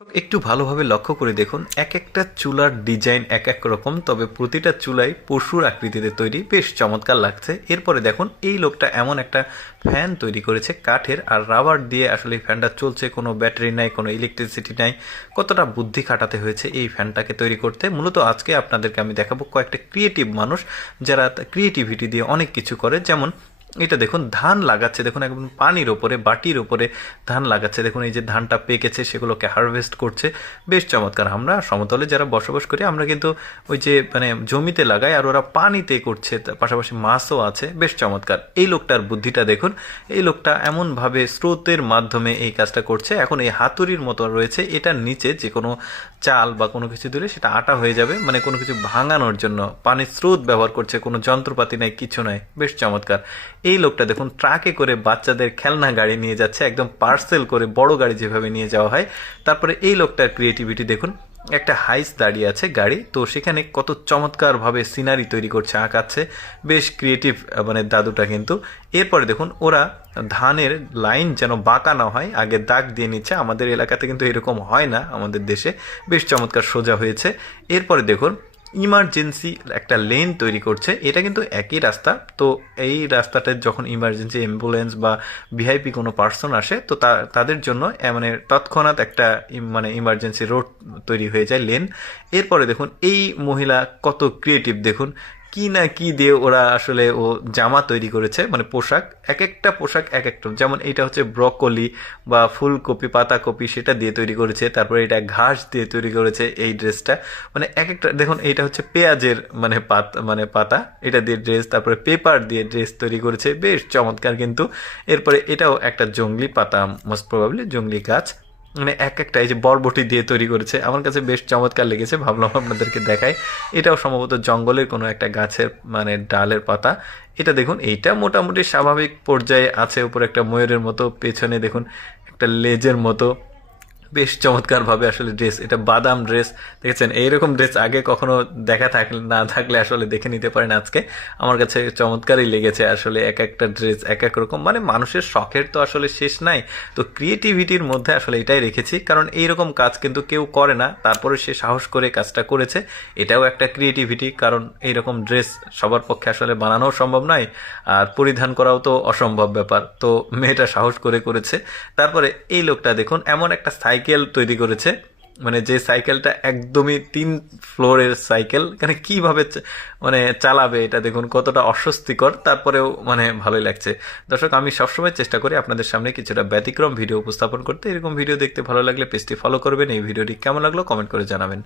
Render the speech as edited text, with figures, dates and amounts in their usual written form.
একটু ভালোভাবে লক্ষ্য করে দেখুন, এক একটা চুলার ডিজাইন এক এক রকম, তবে প্রতিটা চুলাই পশুর আকৃতিতে তৈরি, বেশ চমৎকার লাগছে। এরপরে দেখুন এই লোকটা এমন একটা ফ্যান তৈরি করেছে কাঠের আর রাবার দিয়ে, আসলে এই ফ্যানটা চলছে, কোনো ব্যাটারি নাই, কোনো ইলেকট্রিসিটি নাই। কতটা বুদ্ধি খাটাতে হয়েছে এই ফ্যানটাকে তৈরি করতে। মূলত আজকে আপনাদেরকে আমি দেখাবো কয়েকটা ক্রিয়েটিভ মানুষ যারা ক্রিয়েটিভিটি দিয়ে অনেক কিছু করে। যেমন এটা দেখুন, ধান লাগাচ্ছে, দেখুন একদম পানির ওপরে, বাটির ওপরে ধান লাগাচ্ছে। দেখুন এই যে ধানটা পেকেছে সেগুলোকে হারভেস্ট করছে, বেশ চমৎকার। আমরা সমতলে যারা বসবাস করি আমরা কিন্তু ওই যে জমিতে লাগাই, আর ওরা পানিতে করছে, তার পাশাপাশি মাছও আছে, বেশ চমৎকার। এই লোকটার বুদ্ধিটা দেখুন, এই লোকটা এমনভাবে স্রোতের মাধ্যমে এই কাজটা করছে। এখন এই হাতুড়ির মতো রয়েছে, এটার নিচে যে কোনো চাল বা কোনো কিছু দিলে সেটা আটা হয়ে যাবে, মানে কোনো কিছু ভাঙানোর জন্য পানির স্রোত ব্যবহার করছে, কোনো যন্ত্রপাতি নাই, কিছু নাই, বেশ চমৎকার। এই লোকটা দেখুন ট্রাকে করে বাচ্চাদের খেলনা গাড়ি নিয়ে যাচ্ছে, একদম পার্সেল করে, বড় গাড়ি যেভাবে নিয়ে যাওয়া হয়। তারপরে এই লোকটার ক্রিয়েটিভিটি দেখুন, একটা হাইস দাঁড়িয়ে আছে গাড়ি, তো সেখানে কত চমৎকারভাবে সিনারি তৈরি করছে, আঁকাচ্ছে, বেশ ক্রিয়েটিভ দাদুটা কিন্তু। এরপরে দেখুন ওরা ধানের লাইন যেন বাঁকা না হয় আগে দাগ দিয়ে নিচ্ছে। আমাদের এলাকাতে কিন্তু এরকম হয় না, আমাদের দেশে বেশ চমৎকার সোজা হয়েছে। এরপরে দেখুন ইমার্জেন্সি একটা লেন তৈরি করছে, এটা কিন্তু একই রাস্তা। তো এই রাস্তাটা যখন ইমার্জেন্সি অ্যাম্বুলেন্স বা ভিআইপি কোনো পার্সন আসে, তো তাদের জন্য তৎক্ষণাৎ একটা ইমার্জেন্সি রোড তৈরি হয়ে যায়, লেন। এরপরে দেখুন এই মহিলা কত ক্রিয়েটিভ, দেখুন কি না কি দিয়ে ওরা আসলে ও জামা তৈরি করেছে, পোশাক, এক একটা পোশাক এক একটা। যেমন এটা হচ্ছে ব্রকলি বা ফুলকপি, পাতাকপি, সেটা দিয়ে তৈরি করেছে। তারপরে এটা ঘাস দিয়ে তৈরি করেছে এই ড্রেসটা, এক একটা দেখুন। এইটা হচ্ছে পেঁয়াজের পাতা, এটা দিয়ে ড্রেস। তারপরে পেপার দিয়ে ড্রেস তৈরি করেছে, বেশ চমৎকার কিন্তু। এরপরে এটাও একটা জংলি পাতা, মোস্ট প্রবাবলি জংলি গাছ। এক একটা এই যে বরবটি দিয়ে তৈরি করেছে, আমার কাছে বেশ চমৎকার লেগেছে, ভাবলাম আপনাদেরকে দেখাই। এটাও সম্ভবত জঙ্গলের কোনো একটা গাছের ডালের পাতা। এটা দেখুন, এইটা মোটামুটি স্বাভাবিক পর্যায়ে আছে। উপরে একটা ময়ূরের মতো, পেছনে দেখুন একটা লেজের মতো, বেশ চমৎকারভাবে আসলে ড্রেস। এটা বাদাম ড্রেস, দেখেছেন? এইরকম ড্রেস আগে কখনো দেখা না থাকলে আসলে দেখে নিতে পারেন আজকে। আমার কাছে চমৎকারই লেগেছে আসলে, এক একটা ড্রেস এক এক রকম। মানুষের শখের তো আসলে শেষ নাই। তো ক্রিয়েটিভিটির মধ্যে আসলে এটাই রেখেছি, কারণ এইরকম কাজ কিন্তু কেউ করে না, তারপরে সে সাহস করে কাজটা করেছে। এটাও একটা ক্রিয়েটিভিটি, কারণ এইরকম ড্রেস সবার পক্ষে আসলে বানানোও সম্ভব নয়, আর পরিধান করাও তো অসম্ভব ব্যাপার। তো মেয়েটা সাহস করে করেছে। তারপরে এই লোকটা দেখুন এমন একটা সাইকেল তৈরি করেছে, যে সাইকেলটা একদমই 3 ফ্লোরের সাইকেল, কিভাবে চালাবে এটা দেখুন, কতটা অস্বস্তিকর, তারপরেও ভালোই লাগছে। দর্শক, আমি সবসময় চেষ্টা করি আপনাদের সামনে কিছুটা ব্যতিক্রম ভিডিও উপস্থাপন করতে। এরকম ভিডিও দেখতে ভালো লাগলে পেজটি ফলো করবেন। এই ভিডিওটি কেমন লাগলো কমেন্ট করে জানাবেন।